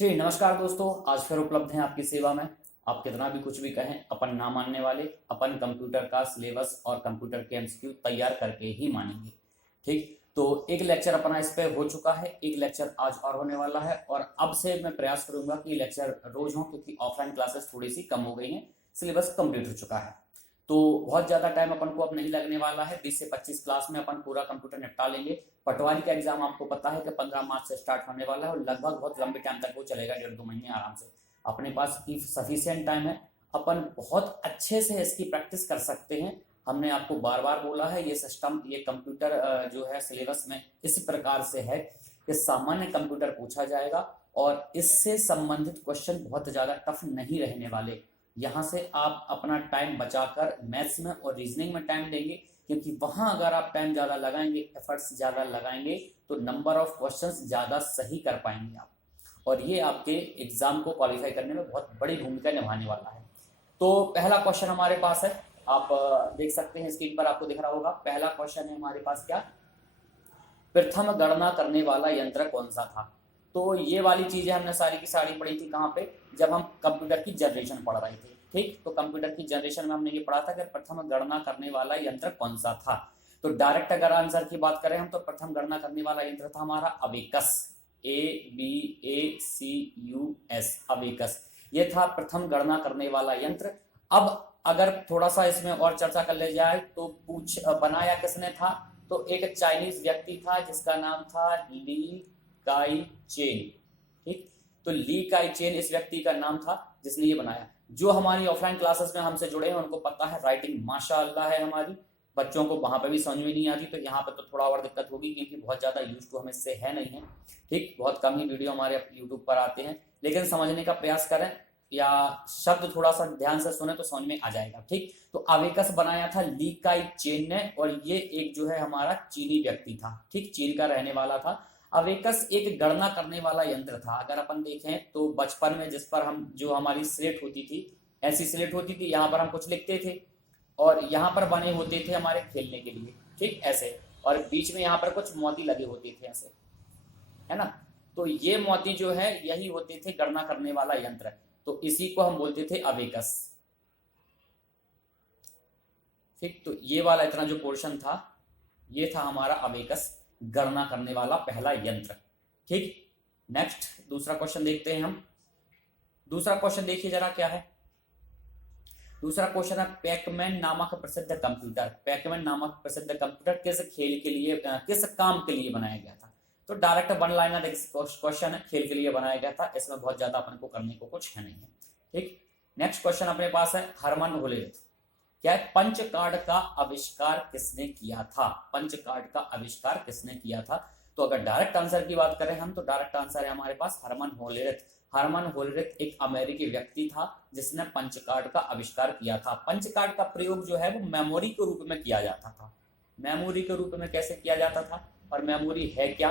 जी नमस्कार दोस्तों, आज फिर उपलब्ध हैं आपकी सेवा में। आप कितना भी कुछ भी कहें, अपन ना मानने वाले। अपन कंप्यूटर का सिलेबस और कंप्यूटर के एमसीक्यू तैयार करके ही मानेंगे। ठीक, तो एक लेक्चर अपना इस पे हो चुका है, एक लेक्चर आज और होने वाला है। और अब से मैं प्रयास करूंगा कि लेक्चर रोज हो, क्योंकि ऑफलाइन क्लासेस थोड़ी सी कम हो गई हैं, सिलेबस कंप्लीट हो चुका है। तो बहुत ज़्यादा टाइम अपन को अब नहीं लगने वाला है। 20 से 25 क्लास में अपन पूरा कंप्यूटर निपटा लेंगे। पटवारी का एग्जाम आपको पता है कि 15 मार्च से स्टार्ट होने वाला है और लगभग बहुत लंबे टाइम तक वो चलेगा, 1.5-2 महीने आराम से। अपने पास सफिशियंट टाइम है, अपन बहुत अच्छे से इसकी प्रैक्टिस कर सकते हैं। हमने आपको बार बार बोला है, ये सिस्टम, ये कंप्यूटर जो है सिलेबस में इस प्रकार से है कि सामान्य कंप्यूटर पूछा जाएगा और इससे संबंधित क्वेश्चन बहुत ज़्यादा टफ नहीं रहने वाले। यहाँ से आप अपना टाइम बचाकर मैथ्स में और रीजनिंग में टाइम देंगे, क्योंकि वहाँ अगर आप टाइम ज़्यादा लगाएंगे, एफर्ट्स ज़्यादा लगाएंगे, तो नंबर ऑफ क्वेश्चंस ज़्यादा सही कर पाएंगे आप, और ये आपके एग्ज़ाम को क्वालिफाई करने में बहुत बड़ी भूमिका निभाने वाला है। तो पहला क्वेश्चन हमारे पास है, आप देख सकते हैं स्क्रीन पर, आपको दिख रहा होगा। पहला क्वेश्चन है हमारे पास, क्या, प्रथम गणना करने वाला यंत्र कौन सा था। तो ये वाली चीज़ें हमने सारी की सारी पढ़ी थी कहाँ पे, जब हम कंप्यूटर की जनरेशन पढ़ रहे थे। ठीक, तो कंप्यूटर की जनरेशन में हमने ये पढ़ा था कि प्रथम गणना करने वाला यंत्र कौन सा था। तो डायरेक्ट अगर आंसर की बात करें हम, तो प्रथम गणना करने वाला यंत्र था हमारा अबेकस, ABACUS, अबेकस। ये था प्रथम गणना करने वाला यंत्र। अब अगर थोड़ा सा इसमें और चर्चा कर ले जाए तो बनाया किसने था, तो एक चाइनीज व्यक्ति था जिसका नाम था ली काई चेन। ठीक, तो ली काई चेन इस व्यक्ति का नाम था जिसने ये बनाया। जो हमारी ऑफलाइन क्लासेस में हमसे जुड़े हैं उनको पता है, राइटिंग माशाअल्लाह है हमारी। बच्चों को वहां पे भी समझ में नहीं आती, तो यहाँ पे तो थोड़ा और दिक्कत होगी, क्योंकि बहुत ज़्यादा यूज टू हम इससे है नहीं है। ठीक, बहुत कम ही वीडियो हमारे यूट्यूब पर आते हैं, लेकिन समझने का प्रयास करें या शब्द थोड़ा सा ध्यान से सुने तो समझ में आ जाएगा। ठीक, तो अबेकस बनाया था ली काई चेन ने, और ये एक जो है हमारा चीनी व्यक्ति था। ठीक, चीन का रहने वाला था। अबेकस एक गणना करने वाला यंत्र था। अगर अपन देखें तो बचपन में जिस पर हम, जो हमारी स्लेट होती थी, ऐसी स्लेट होती थी, यहाँ पर हम कुछ लिखते थे और यहाँ पर बने होते थे हमारे खेलने के लिए। ठीक, ऐसे, और बीच में यहाँ पर कुछ मोती लगे होते थे ऐसे, है ना। तो ये मोती जो है यही होते थे गणना करने वाला यंत्र, तो इसी को हम बोलते थे अबेकस। ठीक, तो ये वाला इतना जो पोर्शन था, ये था हमारा अबेकस, गणना करने वाला पहला यंत्र। ठीक, नेक्स्ट दूसरा क्वेश्चन देखते हैं हम। दूसरा क्वेश्चन देखिए जरा क्या है। दूसरा क्वेश्चन है, पैकमैन नामक प्रसिद्ध कंप्यूटर। पैकमैन नामक प्रसिद्ध कंप्यूटर किस खेल के लिए, किस काम के लिए बनाया गया था। तो डायरेक्ट वन लाइनर क्वेश्चन है, खेल के लिए बनाया गया था, इसमें बहुत ज्यादा अपन को करने को कुछ है नहीं है। ठीक, नेक्स्ट क्वेश्चन अपने पास है, हरमन होलेथ। क्या है, पंच कार्ड का आविष्कार किसने किया था। पंच कार्ड का आविष्कार किसने किया था। तो अगर डायरेक्ट आंसर की बात करें हम, तो डायरेक्ट आंसर है हमारे पास हरमन होलेथ। हरमन होलेथ एक अमेरिकी व्यक्ति था जिसने पंच कार्ड का आविष्कार किया था। पंच कार्ड का प्रयोग जो है वो मेमोरी के रूप में किया जाता था। मेमोरी के रूप में कैसे किया जाता था, और मेमोरी है क्या।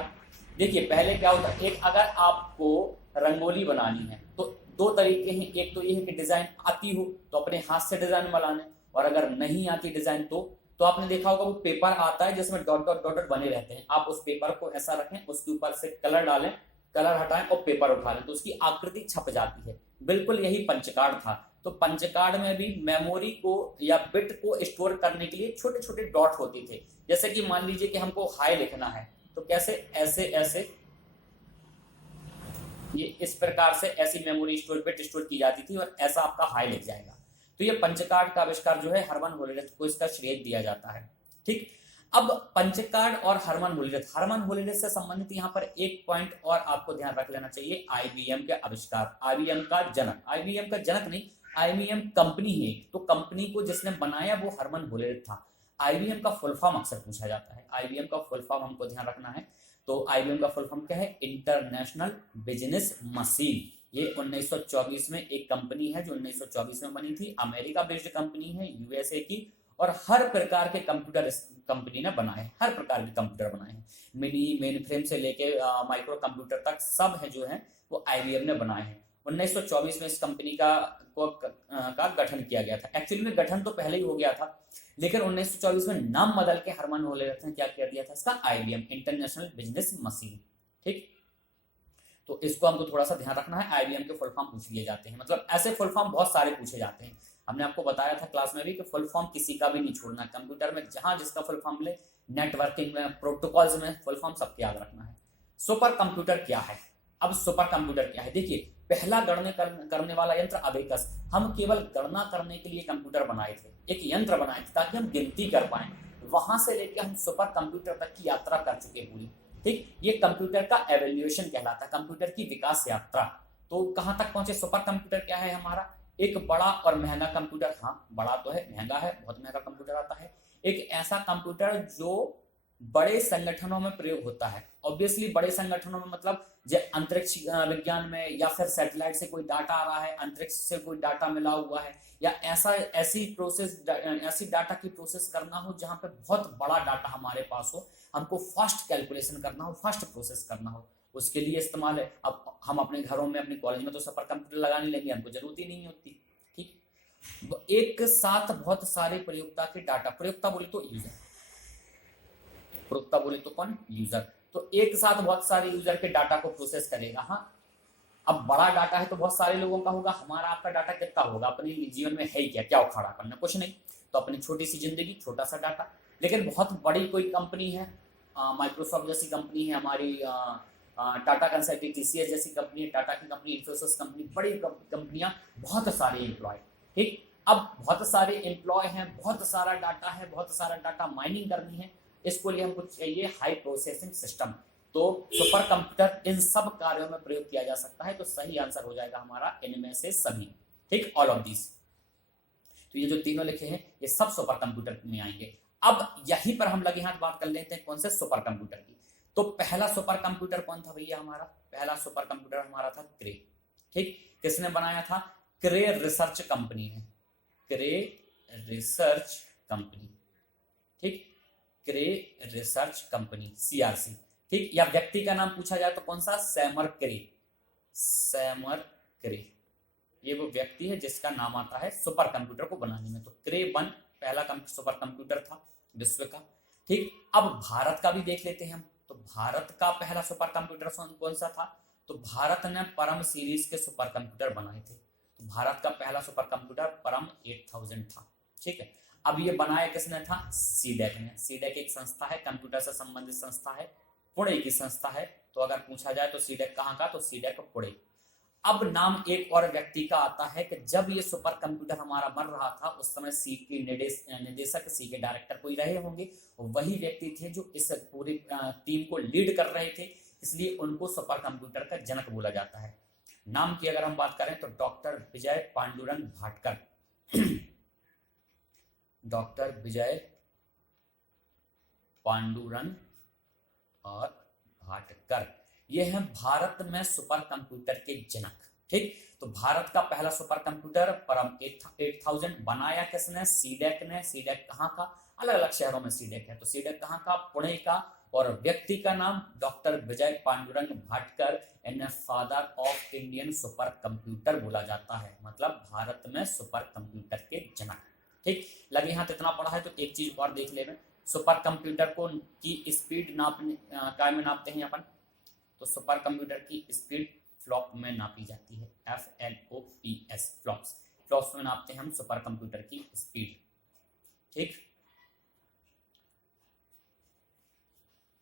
देखिए पहले क्या होता है, एक अगर आपको रंगोली बनानी है तो दो तरीके हैं। एक तो ये है कि डिजाइन आती हो तो अपने हाथ से डिजाइन बनाने, और अगर नहीं आती डिजाइन तो आपने देखा होगा वो पेपर आता है जिसमें डॉट डॉट डॉट डॉट बने रहते हैं। आप उस पेपर को ऐसा रखें, उसके ऊपर से कलर डालें, कलर हटाएं और पेपर उठा लें, तो उसकी आकृति छप जाती है। बिल्कुल यही पंचकार्ड था। तो पंचकार्ड में भी मेमोरी को या बिट को स्टोर करने के लिए छोटे छोटे डॉट होते थे। जैसे कि मान लीजिए कि हमको हाई लिखना है, तो कैसे, ऐसे ऐसे, ये इस प्रकार से ऐसी मेमोरी स्टोर बिट स्टोर की जाती थी, और ऐसा आपका हाई लिख जाएगा। तो ये पंचकार्ड का आविष्कार जो है हरमन होलेथ को इसका श्रेय दिया जाता है। ठीक, अब पंचकार्ड और हरमन होलेथ से संबंधित यहाँ पर एक पॉइंट और आपको ध्यान रख लेना चाहिए, आईबीएम के आविष्कार, आईबीएम का जनक, आईबीएम का जनक नहीं, आईबीएम कंपनी है, तो कंपनी को जिसने बनाया वो हरमन होलेथ था। आईबीएम का फुल फॉर्म अक्सर पूछा जाता है, आईबीएम का फुल फॉर्म हमको ध्यान रखना है। तो आईबीएम का फुल फॉर्म क्या है, इंटरनेशनल बिजनेस मशीन। ये 1924 में एक कंपनी है जो 1924 में बनी थी, अमेरिका बेस्ड कंपनी है, यूएसए की, और हर प्रकार के कंप्यूटर इस कंपनी ने बनाए हैं, हर प्रकार के कंप्यूटर बनाए हैं, मिनी मेन फ्रेम से लेके माइक्रो कंप्यूटर तक सब है जो है वो आईबीएम ने बनाए हैं। 1924 में इस कंपनी का गठन किया गया था। एक्चुअली में गठन तो पहले ही हो गया था, लेकिन 1924 में नाम बदल के हरमन होलेथ ने क्या कर दिया था इसका, आईबीएम, इंटरनेशनल बिजनेस मशीन। ठीक, तो इसको हमको थोड़ा सा ध्यान रखना है। आईबीएम के फुल फॉर्म पूछ लिए जाते हैं, मतलब ऐसे फुल फॉर्म बहुत सारे पूछे जाते हैं। हमने आपको बताया था क्लास में भी कि फुल फॉर्म किसी का भी नहीं छोड़ना, कंप्यूटर में जहां जिसका फुल फॉर्म मिले, नेटवर्किंग में, प्रोटोकॉल्स में फुल फॉर्म सबके याद रखना है। सुपर कंप्यूटर क्या है? अब सुपर कंप्यूटर क्या है, देखिए पहला गणना करने वाला यंत्र अबेकस, हम केवल गणना करने के लिए कंप्यूटर बनाए थे, एक यंत्र बनाए थे ताकि हम गिनती कर पाए। वहां से लेकर हम सुपर कंप्यूटर तक की यात्रा कर चुके पूरी, ठीक। ये कंप्यूटर का एवोल्यूशन कहलाता है, कंप्यूटर की विकास यात्रा। तो कहां तक पहुंचे? सुपर कंप्यूटर क्या है हमारा? एक बड़ा और महंगा कंप्यूटर, हाँ बड़ा तो है, महंगा है, बहुत महंगा कंप्यूटर आता है। एक ऐसा कंप्यूटर जो बड़े संगठनों में प्रयोग होता है। ऑब्वियसली बड़े संगठनों में मतलब अंतरिक्ष विज्ञान में, या फिर सैटेलाइट से कोई डाटा आ रहा है, अंतरिक्ष से कोई डाटा मिला हुआ है, या ऐसी डाटा की प्रोसेस करना हो जहां पे बहुत बड़ा डाटा हमारे पास हो, हमको फास्ट कैलकुलेशन करना हो, फास्ट प्रोसेस करना हो, उसके लिए इस्तेमाल है। अब हम अपने घरों में, अपने कॉलेज में तो सुपर कंप्यूटर लगा नहीं लेंगे, हमको जरूरत ही नहीं होती, ठीक। एक साथ बहुत सारे प्रयोक्ता के डाटा, प्रयोक्ता बोले तो यूजर, प्रयोक्ता बोले तो कौन? यूजर। तो एक साथ बहुत सारे यूजर के डाटा को प्रोसेस करेगा। हाँ, अब बड़ा डाटा है तो बहुत सारे लोगों का होगा, हमारा आपका डाटा कितना होगा? अपने जीवन में है क्या, क्या उखाड़ा करना? कुछ नहीं। तो अपनी छोटी सी जिंदगी, छोटा सा डाटा। लेकिन बहुत बड़ी कोई कंपनी है, माइक्रोसॉफ्ट जैसी कंपनी है हमारी, टाटा कंसल्टिंग, टीसीएस जैसी कंपनी है, टाटा की कंपनी, इन्फोसिस कंपनी, बड़ी कंपनियां, बहुत सारे एम्प्लॉय, ठीक। अब बहुत सारे एम्प्लॉय हैं, बहुत सारा डाटा है, बहुत सारा डाटा माइनिंग करनी है, इसको लिए हमको चाहिए हाई प्रोसेसिंग सिस्टम। तो सुपर कंप्यूटर इन सब कार्यों में प्रयोग किया जा सकता है। तो सही आंसर हो जाएगा हमारा इनमें से सभी, ठीक, ऑल ऑफ दिस। तो ये जो तीनों लिखे हैं ये सब सुपर कंप्यूटर में आएंगे। अब यहीं पर हम लगे हाथ बात कर लेते हैं कौन से? सुपर कंप्यूटर की। तो पहला सुपर कंप्यूटर कौन था भैया हमारा? पहला सुपर कंप्यूटर हमारा था क्रे, ठीक। किसने बनाया था? क्रे रिसर्च कंपनी है, क्रे रिसर्च कंपनी, ठीक, क्रे रिसर्च कंपनी, सीआरसी, ठीक। या व्यक्ति का नाम पूछा जाए तो कौन सा? सैमर क्रे, सैमर क्रे, ये वो व्यक्ति है जिसका नाम आता है सुपर कंप्यूटर को बनाने में। तो क्रे 1 पहला सुपर कंप्यूटर था विश्व का, ठीक। अब भारत का भी देख लेते हैं हम। तो भारत का पहला सुपर कंप्यूटर कौन सा था? तो भारत ने परम सीरीज के सुपर कंप्यूटर बनाए थे। तो भारत का पहला सुपर कंप्यूटर परम 8000 था, ठीक है। अब ये बनाया किसने था? सीडेक ने। सीडेक एक संस्था है, कंप्यूटर से संबंधित संस्था है, पुणे की संस्था है। तो अगर पूछा जाए तो सीडेक कहाँ का? तो सीडेक पुणे। अब नाम एक और व्यक्ति का आता है कि जब ये सुपर कंप्यूटर हमारा बन रहा था उस समय सी के निदेशक, सी के डायरेक्टर कोई रहे होंगे, वही व्यक्ति थे जो इस पूरी टीम को लीड कर रहे थे, इसलिए उनको सुपर कंप्यूटर का जनक बोला जाता है। नाम की अगर हम बात करें तो डॉक्टर विजय पांडुरंग भाटकर, डॉक्टर विजय पांडुरंग और भाटकर, ये हैं भारत में सुपर कंप्यूटर के जनक, ठीक। तो भारत का पहला सुपर कंप्यूटर परम 8000 बनाया किसने? सीडेक ने। सीडेक कहाँ का? अलग अलग शहरों में सीडेक है। तो सीडेक कहाँ का? पुणे का। और व्यक्ति का नाम doctor Vijay Pandurang Bhatkar, and father of Indian super computer बोला जाता है, मतलब भारत में सुपर कंप्यूटर के जनक, ठीक। लगे हाथ इतना पढ़ा है तो एक चीज और देख ले, सुपर कंप्यूटर को की स्पीड नापने काय में नापते हैं अपन? तो सुपर कंप्यूटर की स्पीड फ्लॉप में नापी जाती है, FLOPS, फ्लॉप्स, फ्लॉप्स में नापते हैं हम सुपर कंप्यूटर की स्पीड, ठीक।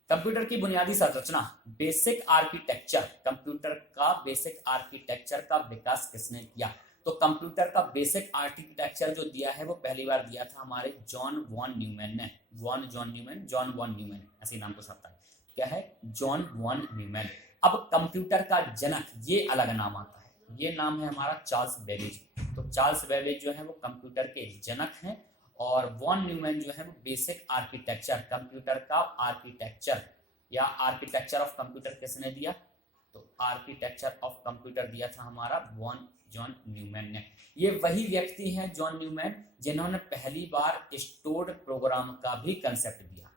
कंप्यूटर की बुनियादी संरचना, बेसिक आर्किटेक्चर, कंप्यूटर का बेसिक आर्किटेक्चर का विकास किसने किया? तो कंप्यूटर का बेसिक आर्किटेक्चर जो दिया है वो पहली बार दिया था हमारे जॉन वॉन न्यूमैन ने। जॉन वॉन न्यूमैन ऐसे नाम कुछ आता है, क्या है? John von Neumann. अब कंप्यूटर का जनक, ये अलग नाम आता है, ये नाम है हमारा चार्ल्स बेबेज। तो चार्ल्स बेबेज जो है वो कंप्यूटर के जनक हैं, और वॉन न्यूमैन जो है वो बेसिक आर्किटेक्चर, कंप्यूटर का आर्किटेक्चर या आर्किटेक्चर ऑफ कंप्यूटर किसने दिया? तो आर्किटेक्चर ऑफ कंप्यूटर दिया था हमारा जॉन न्यूमैन ने। ये वही व्यक्ति हैं जॉन न्यूमैन जिन्होंने पहली बार स्टोर्ड प्रोग्राम का भी कंसेप्ट दिया,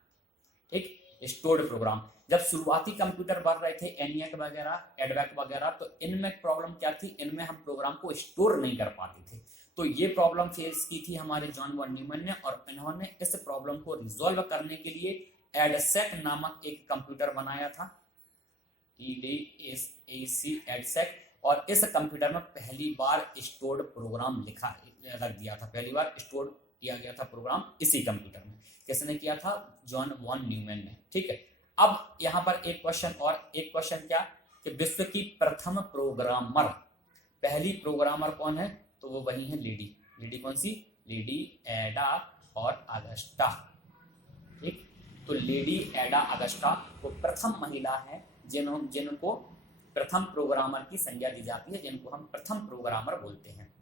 ठीक। स्टोर्ड प्रोग्राम, जब शुरुआती कंप्यूटर बन रहे थे एनियक वगैरह, एडवैक वगैरह, तो इनमें प्रॉब्लम क्या थी? इनमें हम प्रोग्राम को स्टोर नहीं कर पाते थे। तो ये प्रॉब्लम फेस की थी हमारे जॉन वॉन न्यूमैन ने, और इन्होंने इस प्रॉब्लम को रिजॉल्व करने के लिए एडसेक नामक एक कंप्यूटर बनाया था। EDAC एडसेक, और इस कंप्यूटर में पहली बार स्टोर्ड प्रोग्राम लिखा रख दिया था, पहली बार स्टोर किया गया था प्रोग्राम इसी कंप्यूटर में। किसने किया था? जॉन वॉन न्यूमैन ने। ठीक है, अब यहाँ पर एक क्वेश्चन, और एक क्वेश्चन क्या कि विश्व की प्रथम प्रोग्रामर, पहली प्रोग्रामर कौन है? तो वो वही है लेडी। लेडी कौन सी? लेडी एडा और अगस्टा। ठीक, तो लेडी एडा अगस्टा वो प्रथम महिला है जिनको प्रथम प्रोग्रामर की संज्ञा दी जाती है, जिनको हम प्रथम प्रोग्रामर बोलते हैं।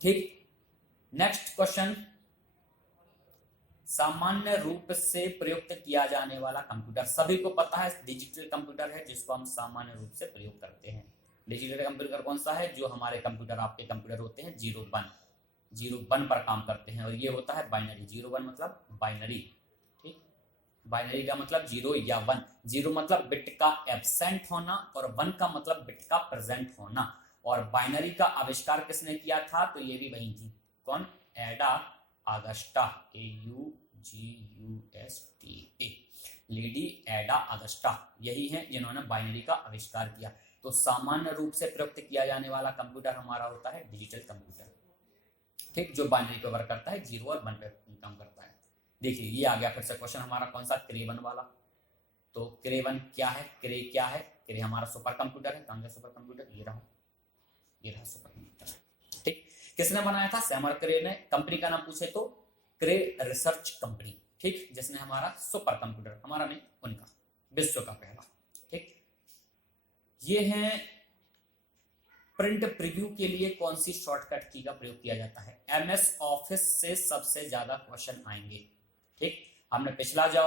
ठीक, नेक्स्ट क्वेश्चन, सामान्य रूप से प्रयुक्त किया जाने वाला कंप्यूटर, सभी को पता है डिजिटल कंप्यूटर है जिसको हम सामान्य रूप से प्रयोग करते हैं। डिजिटल कंप्यूटर कौन सा है? जो हमारे कंप्यूटर, आपके कंप्यूटर होते हैं 0-1 पर काम करते हैं, और ये होता है बाइनरी। 0-1 मतलब बाइनरी। ठीक, बाइनरी का मतलब 0 या 1। 0 मतलब बिट का एब्सेंट होना, और 1 का मतलब बिट का प्रेजेंट होना। और बाइनरी का आविष्कार किसने किया था? तो ये भी वही थी। कौन? एडा अगस्टा, AUGUSTA, लेडी एडा अगस्टा, यही है जिन्होंने बाइनरी का आविष्कार किया। तो सामान्य रूप से प्रयुक्त किया जाने वाला कंप्यूटर हमारा होता है डिजिटल कंप्यूटर। ठीक, जो बाइनरी पे वर्क करता है, 0 और 1 पे काम करता है। देखिए ये आ गया फिर से क्वेश्चन हमारा, कौन सा? क्रे 1 वाला। तो क्रे 1 क्या है? क्रे क्या है? क्रे हमारा सुपर कंप्यूटर है। कौन सा सुपर कंप्यूटर? ये रहा सुपर कंप्यूटर। ठीक, किसने बनाया था? सैमर क्रे ने। कंपनी का नाम पूछे तो क्रे रिसर्च कंपनी। ठीक, जिसने हमारा सुपर कंप्यूटर, हमारा नहीं उनका, विश्व का पहला। ठीक, ये है प्रिंट प्रीव्यू के लिए कौन सी शॉर्टकट की का प्रयोग किया जाता है? MS ऑफिस से सबसे ज्यादा क्वेश्चन आएंगे। ठीक, हमने पिछला जो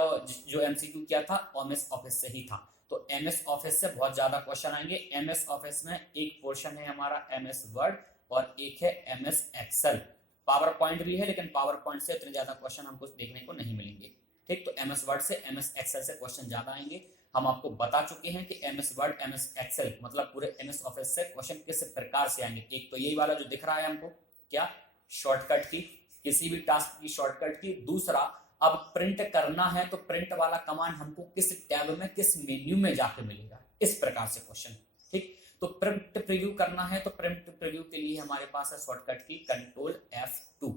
MCQ किया था MS ऑफिस से ही था, तो MS ऑफिस से बहुत ज्यादा क्वेश्चन आएंगे। MS ऑफिस में एक पोर्शन है हमारा MS वर्ड और एक है MS एक्सेल। पावर पॉइंट भी है, लेकिन पावर पॉइंट से इतने ज्यादा क्वेश्चन हमको देखने को नहीं मिलेंगे। ठीक, तो MS वर्ड से MS एक्सेल से क्वेश्चन ज्यादा आएंगे। हम आपको बता चुके हैं कि MS वर्ड MS एक्सेल मतलब पूरे MS ऑफिस से क्वेश्चन किस प्रकार से आएंगे। एक तो यही वाला जो दिख रहा है हमको, क्या? शॉर्टकट की, किसी भी टास्क की शॉर्टकट की। दूसरा, अब प्रिंट करना है तो प्रिंट वाला कमांड हमको किस टैब में, किस मेन्यू में जाके मिलेगा, इस प्रकार से क्वेश्चन। ठीक, तो प्रिंट प्रीव्यू करना है तो प्रिंट प्रीव्यू के लिए हमारे पास है शॉर्टकट की कंट्रोल F2।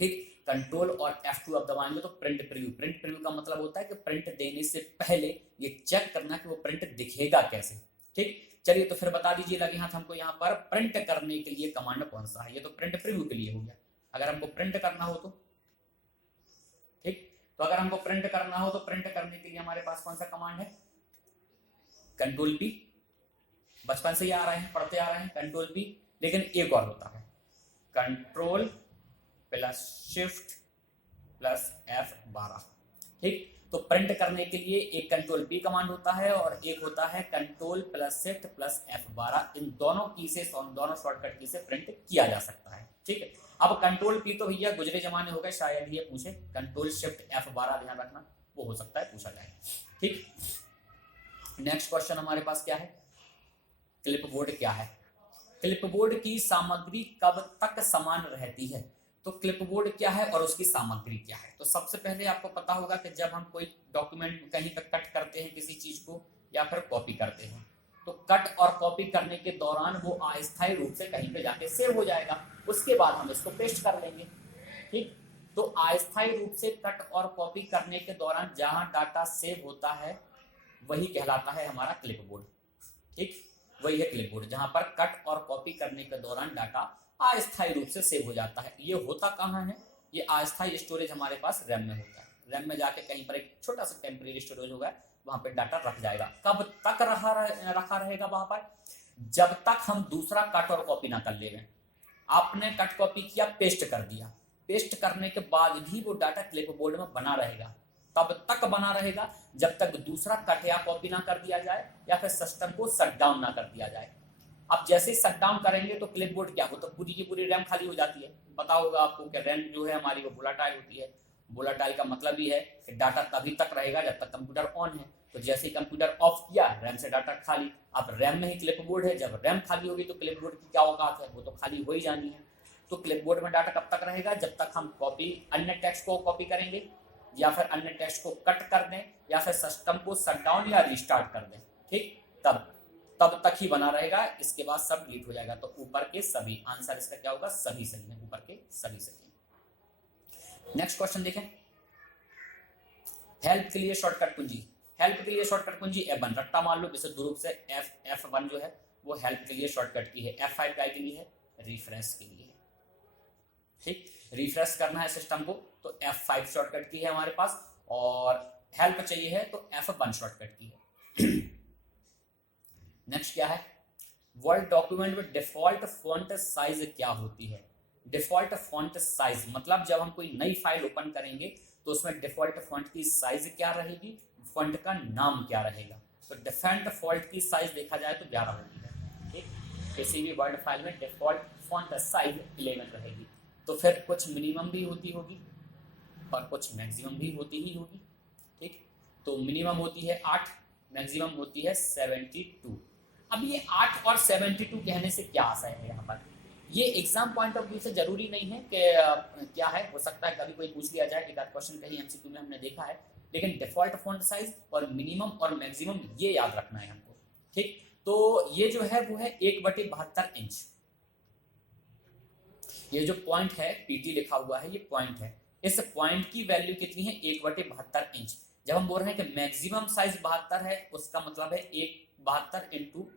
ठीक, कंट्रोल और F2 अब दबाएंगे तो प्रिंट प्रीव्यू। प्रिंट प्रीव्यू का मतलब होता है कि प्रिंट देने से पहले ये चेक करना कि वो प्रिंट दिखेगा कैसे। ठीक, चलिए तो फिर बता दीजिए लगे हाथ हमको यहाँ पर प्रिंट करने के लिए कमांड कौन सा है। ये तो प्रिंट प्रीव्यू के लिए हो गया। अगर हमको प्रिंट करना हो तो, ठीक, तो अगर हमको प्रिंट करना हो तो प्रिंट करने के लिए हमारे पास कौन सा कमांड है? Control P। बचपन से ही आ रहे हैं, पढ़ते आ रहे हैं कंट्रोल P। लेकिन एक और होता है control plus shift plus F12। ठीक, तो प्रिंट करने के लिए एक कंट्रोल P कमांड होता है और एक होता है control plus shift plus F12। इन दोनों की से, दोनों शॉर्टकट की से प्रिंट किया जा सकता है। ठीक है, अब कंट्रोल P तो भैया गुजरे जमाने हो गए, शायद ये पूछे। कंट्रोल शिफ्ट F12 ध्यान रखना, वो हो सकता है पूछा जाए। ठीक, नेक्स्ट क्वेश्चन हमारे पास क्या है? क्लिपबोर्ड क्या है? क्लिपबोर्ड की सामग्री कब तक समान रहती है? तो क्लिपबोर्ड क्या है और उसकी सामग्री क्या है? तो सबसे पहले आपको पता होगा कि जब हम कोई डॉक्यूमेंट कहीं पर कट करते हैं किसी चीज को या फिर कॉपी करते हैं, तो कट और कॉपी करने के दौरान वो अस्थायी रूप से कहीं पे जाके सेव हो जाएगा। उसके बाद हम इसको पेस्ट कर लेंगे। ठीक, तो अस्थायी रूप से कट और कॉपी करने के दौरान जहां डाटा सेव होता है वही कहलाता है हमारा क्लिपबोर्ड। ठीक, वही है क्लिपबोर्ड, जहां पर कट और कॉपी करने के दौरान डाटा अस्थायी रूप से सेव हो जाता है। ये होता कहाँ है? ये अस्थायी स्टोरेज हमारे पास रैम में होता है। रैम में जाके कहीं पर एक छोटा सा टेम्परेरी स्टोरेज होगा, वहां पे डाटा रख जाएगा। कब तक रखा रहेगा वहां पर? जब तक हम दूसरा कट और कॉपी ना कर ले। आपने कट कॉपी किया, पेस्ट कर दिया, पेस्ट करने के बाद भी वो डाटा क्लिपबोर्ड में बना रहेगा। तब तक बना रहेगा जब तक दूसरा कट या कॉपी ना कर दिया जाए या फिर सिस्टम को शट डाउन ना कर दिया जाए। अब जैसे ही शट डाउन करेंगे तो क्लिपबोर्ड क्या हो, तो पूरी की पूरी रैम खाली हो जाती है। पता होगा आपको कि रैम जो है हमारी वो वोलाटाइल होती है। वोलाटाइल का मतलब ही है कि डाटा तभी तक रहेगा जब तक कंप्यूटर ऑन है। तो जैसे ही कंप्यूटर ऑफ किया, रैम से डाटा खाली। अब रैम में ही क्लिपबोर्ड है, जब रैम खाली होगी तो क्लिपबोर्ड की क्या औकात है, वो तो खाली हो ही जानी है। तो क्लिपबोर्ड में डाटा कब तक रहेगा? जब तक हम अन्य टेक्स्ट को कॉपी करेंगे या फिर अन्य टेक्स्ट को कट कर दें या फिर सिस्टम को शट डाउन या रिस्टार्ट कर दें। ठीक, तब तब तक ही बना रहेगा, इसके बाद सब डिलीट हो जाएगा। तो ऊपर के सभी, आंसर इसका क्या होगा, सभी सही है, ऊपर के सभी सही है। नेक्स्ट क्वेश्चन देखें, हेल्प के लिए शॉर्टकट कुंजी, हेल्प के लिए शॉर्टकट कुंजी F1 रट्टा मान लो विशुद्ध रूप से F1 जो है वो हेल्प के लिए शॉर्टकट की है, F5 काय के लिए है, रिफ्रेश के लिए है। ठीक, रिफ्रेश करना है सिस्टम को तो F5 शॉर्टकट की है हमारे पास, और हेल्प चाहिए है तो F1 शॉर्टकट की है। नेक्स्ट क्या है, वर्ड डॉक्यूमेंट में डिफॉल्ट फॉन्ट साइज क्या होती है। डिफॉल्ट फॉन्ट साइज मतलब जब हम कोई नई फाइल ओपन करेंगे तो उसमें डिफॉल्ट फॉन्ट की साइज क्या रहेगी, फॉन्ट का नाम क्या रहेगा। तो डिफॉल्ट फॉन्ट की साइज देखा जाए तो 11 होती है। ठीक, किसी भी वर्ड फाइल में डिफॉल्ट फॉन्ट साइज 11 रहेगी। तो फिर कुछ मिनिमम भी होती होगी और कुछ मैक्सिमम भी होती ही होगी। ठीक, तो मिनिमम होती है 8, मैक्सिमम होती है 72। अब ये 8 और 72 कहने से क्या आशय है यहाँ पर, ये एग्जाम पॉइंट ऑफ व्यू से जरूरी नहीं है कि क्या है, हो सकता है कभी कोई पूछ लिया जाए, एक आध क्वेश्चन कहीं एमसीक्यू में हमने देखा है, लेकिन डिफॉल्ट फॉन्ट साइज और मिनिमम और मैक्सिमम ये याद रखना है हमको। ठीक, तो ये जो है वो है 1/72 इंच। ये जो पॉइंट है पीटी लिखा हुआ है, ये पॉइंट है, इस पॉइंट की वैल्यू कितनी है, 1/72 इंच। जब हम बोल रहे हैं कि मैक्सिमम साइज 72 है, उसका मतलब है 72 इंटू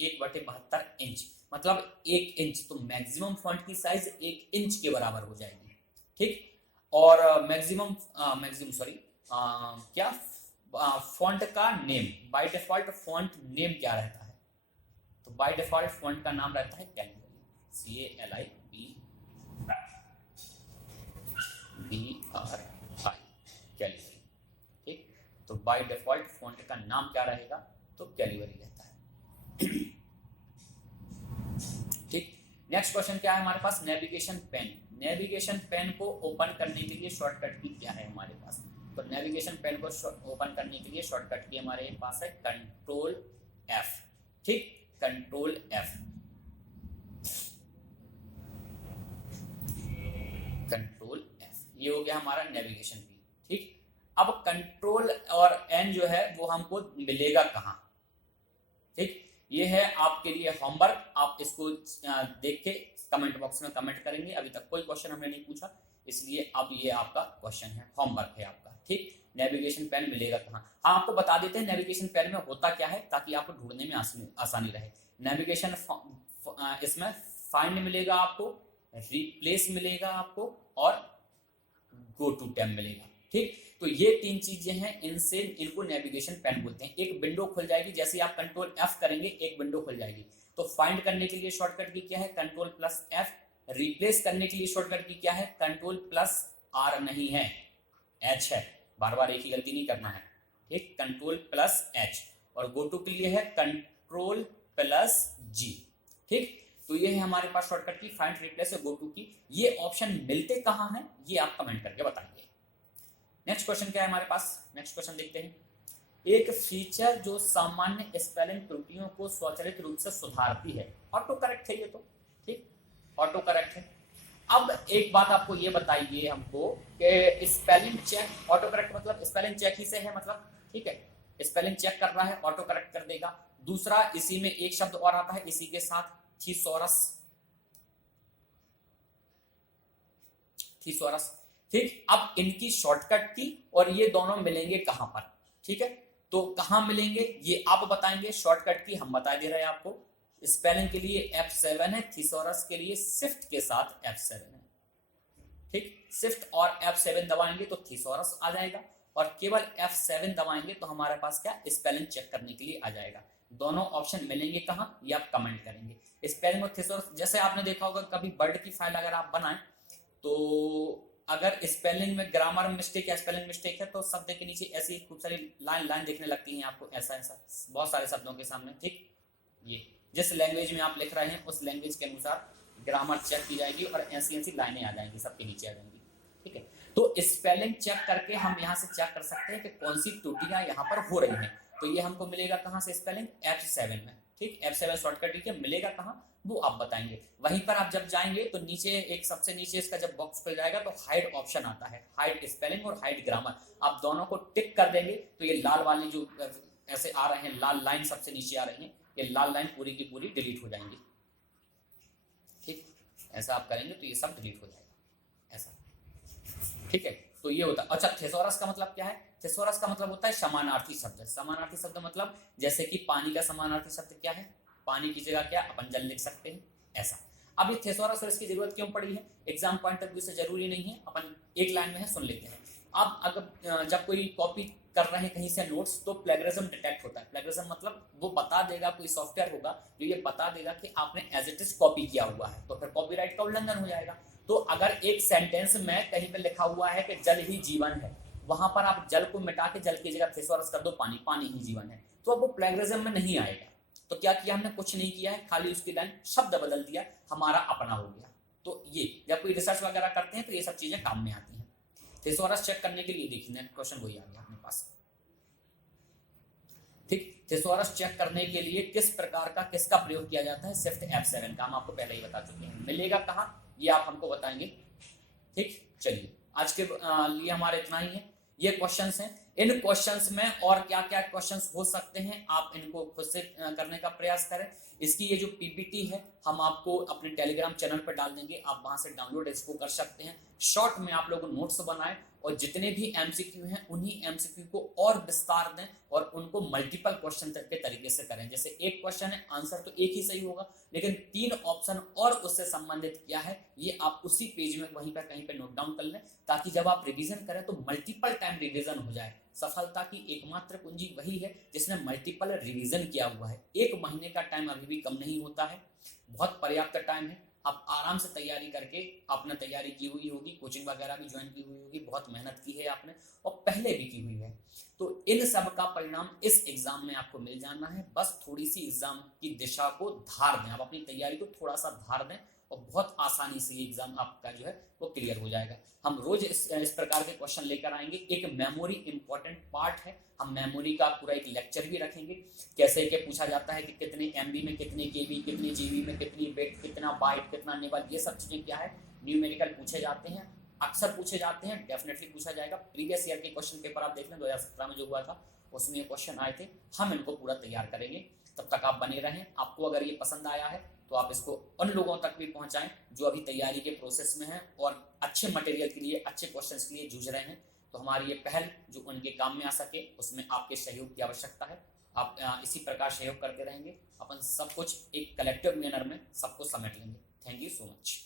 1/72 इंच, मतलब 1 इंच। तो मैक्सिमम फॉन्ट की साइज 1 इंच के बराबर हो जाएगी। ठीक, और मैक्सिमम सॉरी क्या फॉन्ट का name, by default font name क्या रहता है, तो बाय डिफॉल्ट फॉन्ट का नाम रहता है कैलिबरी, CALIBRI कैलिबरी। ठीक, तो बाय डिफॉल्ट फॉन्ट का नाम क्या रहेगा, तो कैलिबरी रहता है। ठीक, नेक्स्ट क्वेश्चन क्या है हमारे पास, नेविगेशन पेन। नेविगेशन पेन को ओपन करने के लिए शॉर्टकट की क्या है हमारे पास, तो नेविगेशन पेन को ओपन करने के लिए शॉर्टकट की हमारे पास है कंट्रोल F। ठीक, कंट्रोल F, कंट्रोल F, ये हो गया हमारा नेविगेशन की। ठीक, अब कंट्रोल और N जो है वो हमको मिलेगा कहाँ। ठीक, ये है आपके लिए होमवर्क, आप इसको देख के कमेंट बॉक्स में कमेंट करेंगे। अभी तक कोई क्वेश्चन हमने नहीं पूछा, इसलिए अब ये आपका क्वेश्चन है, होमवर्क है आपका। ठीक, नेविगेशन पेन मिलेगा कहाँ। हाँ, आपको बता देते हैं नेविगेशन पेन में होता क्या है, ताकि आपको ढूंढने में आसानी रहे। नेविगेशन इसमें फाइंड मिलेगा आपको, रिप्लेस मिलेगा आपको, और गो टू टैब मिलेगा। ठीक, तो ये 3 चीजें हैं, इनको नेविगेशन पेन बोलते हैं। एक विंडो खुल जाएगी, जैसे आप कंट्रोल F करेंगे एक विंडो खुल जाएगी। तो फाइंड करने के लिए शॉर्टकट की क्या है, कंट्रोल+F। रिप्लेस करने के लिए शॉर्टकट की क्या है, कंट्रोल+R नहीं है, H है, बार बार एक ही गलती नहीं करना है। ठीक, कंट्रोल+H। और गो टू के लिए है कंट्रोल+G। ठीक, तो ये है हमारे पास शॉर्टकट की, फाइंड, रिप्लेस और गो टू की। ये ऑप्शन मिलते कहाँ हैं, ये आप कमेंट करके बताइए। नेक्स्ट क्वेश्चन क्या है हमारे पास, नेक्स्ट क्वेश्चन देखते हैं। एक फीचर जो सामान्य स्पेलिंग त्रुटियों को स्वचालित रूप से सुधारती है, ऑटो करेक्ट है ये तो। ठीक, ऑटो करेक्ट है। अब एक बात आपको ये बताइए हमको कि स्पेलिंग चेक, ऑटो करेक्ट मतलब स्पेलिंग चेक ही से है मतलब। ठीक है, स्पेलिंग चेक कर रहा है, ऑटो करेक्ट कर देगा। दूसरा, इसी में एक शब्द और आता है इसी के साथ, थीसॉरस। थीसॉरस। ठीक, अब इनकी शॉर्टकट की और ये दोनों मिलेंगे कहां पर। ठीक है, तो कहां मिलेंगे ये आप बताएंगे, शॉर्टकट की हम बता दे रहे हैं आपको। स्पेलिंग के लिए F7 है, थीसॉरस के लिए शिफ्ट के साथ F7 है। ठीक, शिफ्ट और F7 दबाएंगे तो थीसॉरस आ जाएगा, और केवल F7 दबाएंगे तो हमारे पास क्या, स्पेलिंग चेक करने के लिए आ जाएगा। दोनों ऑप्शन मिलेंगे कहां, ये आप कमेंट करेंगे। स्पेलिंग और थीसॉरस, जैसे आपने देखा होगा कभी वर्ड की फाइल अगर आप बनाएं तो अगर स्पेलिंग में ग्रामर मिस्टेक या स्पेलिंग मिस्टेक है तो शब्द के नीचे ऐसी खूब सारी लाइन देखने लगती हैं आपको, ऐसा बहुत सारे शब्दों के सामने। ठीक, ये जिस लैंग्वेज में आप लिख रहे हैं उस लैंग्वेज के अनुसार ग्रामर चेक की जाएगी और ऐसी लाइनें आ जाएंगी, सबके नीचे आ जाएंगी। ठीक है, तो स्पेलिंग चेक करके हम यहाँ से चेक कर सकते हैं कि कौन सी त्रुटियां यहाँ पर हो रही हैं। तो ये हमको मिलेगा कहाँ से, स्पेलिंग F7 में। ठीक, F7 शॉर्टकट ठीक है, मिलेगा कहाँ वो आप बताएंगे। वहीं पर आप जब जाएंगे तो नीचे एक सबसे नीचे इसका जब बॉक्स खुल जाएगा तो हाइड ऑप्शन आता है, हाइड स्पेलिंग और हाइड ग्रामर। आप दोनों को टिक कर देंगे तो ये लाल वाली जो ऐसे आ रहे हैं, लाल लाइन सबसे नीचे आ रही है, ये लाल लाइन पूरी की पूरी डिलीट हो जाएंगी। ठीक, ऐसा आप करेंगे तो ये सब डिलीट हो जाएगा ऐसा। ठीक है, तो ये होता है। अच्छा, थेसोरस का मतलब क्या है? थेसोरस का मतलब होता है समानार्थी शब्द। समानार्थी शब्द मतलब जैसे कि पानी का समानार्थी शब्द क्या है? पानी की जगह क्या अपन जल लिख सकते हैं, ऐसा। अब ये थेसोरस और इसकी जरूरत क्यों पड़ी है? एग्जाम पॉइंट ऑफ व्यू से जरूरी नहीं है, अपन एक लाइन में है सुन लेते हैं। अब अगर जब कोई कॉपी कर रहे हैं कहीं से नोट्स, तो प्लेगरिज्म डिटेक्ट होता है। प्लेगरिज्म मतलब वो बता देगा, कोई सॉफ्टवेयर होगा जो ये बता देगा कि आपने एज इट इज कॉपी किया हुआ है, तो फिर कॉपीराइट का उल्लंघन हो जाएगा। तो अगर एक सेंटेंस में कहीं पे लिखा हुआ है कि जल ही जीवन है, वहां पर आप जल को मिटा के जल की जगह थेसोरस कर दो पानी, पानी ही जीवन है, तो अब वो प्लेगरिज्म में नहीं आएगा। तो क्या किया हमने? कुछ नहीं किया है, खाली उसकी लाइन शब्द बदल दिया, हमारा अपना हो गया। तो ये जब कोई रिसर्च वगैरह करते हैं तो ये सब चीजें काम में आती हैं। थेसोरस चेक करने के लिए देखिए क्वेश्चन वही आ गया अपने पास। ठीक, थेसोरस चेक करने के लिए किस प्रकार का किसका प्रयोग किया जाता है? शिफ्ट F7 का हम आपको पहले ही बता चुके हैं। मिलेगा कहाँ ये आप हमको बताएंगे। ठीक, चलिए आज के लिए हमारे इतना ही है। ये क्वेश्चंस हैं, इन क्वेश्चंस में और क्या क्या क्वेश्चंस हो सकते हैं आप इनको खुद से करने का प्रयास करें। इसकी ये जो पीपीटी है हम आपको अपने टेलीग्राम चैनल पर डाल देंगे, आप वहां से डाउनलोड इसको कर सकते हैं। शॉर्ट में आप लोग नोट्स बनाएं और जितने भी एमसीक्यू हैं उन्हीं एमसीक्यू को और विस्तार दें और उनको मल्टीपल क्वेश्चन के तरीके से करें। जैसे एक क्वेश्चन है, आंसर तो एक ही सही होगा, लेकिन 3 ऑप्शन और उससे संबंधित क्या है ये आप उसी पेज में वहीं पर कहीं पर नोट डाउन कर लें, ताकि जब आप रिवीजन करें तो मल्टीपल टाइम रिवीजन हो जाए। सफलता की एकमात्र कुंजी वही है जिसने मल्टीपल रिवीजन किया हुआ है। 1 महीने का टाइम अभी भी कम नहीं होता है, बहुत पर्याप्त टाइम है। आप आराम से तैयारी करके आपने तैयारी की हुई होगी, कोचिंग वगैरह भी ज्वाइन की हुई होगी, बहुत मेहनत की है आपने और पहले भी की हुई है। तो इन सब का परिणाम इस एग्जाम में आपको मिल जाना है। बस थोड़ी सी एग्जाम की दिशा को धार दें, आप अपनी तैयारी को थोड़ा सा धार दें और बहुत आसानी से ये एग्जाम आपका जो है वो क्लियर हो जाएगा। हम रोज इस प्रकार के क्वेश्चन लेकर आएंगे। एक मेमोरी इंपॉर्टेंट पार्ट है, हम मेमोरी का पूरा एक लेक्चर भी रखेंगे। कैसे के पूछा जाता है कि कितने एमबी में कितने केबी, कितने जीबी में कितनी बिट, कितना बाइट, कितना निबल, ये सब चीजें क्या है न्यूमेरिकल पूछे जाते हैं, अक्सर पूछे जाते हैं, डेफिनेटली पूछा जाएगा। प्रीवियस ईयर के क्वेश्चन पेपर आप देख लें 2017 में जो हुआ था उसमें ये क्वेश्चन आए थे। हम इनको पूरा तैयार करेंगे, तब तक आप बने रहें। आपको अगर ये पसंद आया है तो आप इसको उन लोगों तक भी पहुंचाएं जो अभी तैयारी के प्रोसेस में हैं और अच्छे मटेरियल के लिए, अच्छे क्वेश्चंस के लिए जूझ रहे हैं। तो हमारी ये पहल जो उनके काम में आ सके उसमें आपके सहयोग की आवश्यकता है। आप इसी प्रकार सहयोग करते रहेंगे, अपन सब कुछ एक कलेक्टिव मैनर में सबको समेट लेंगे। Thank you so much.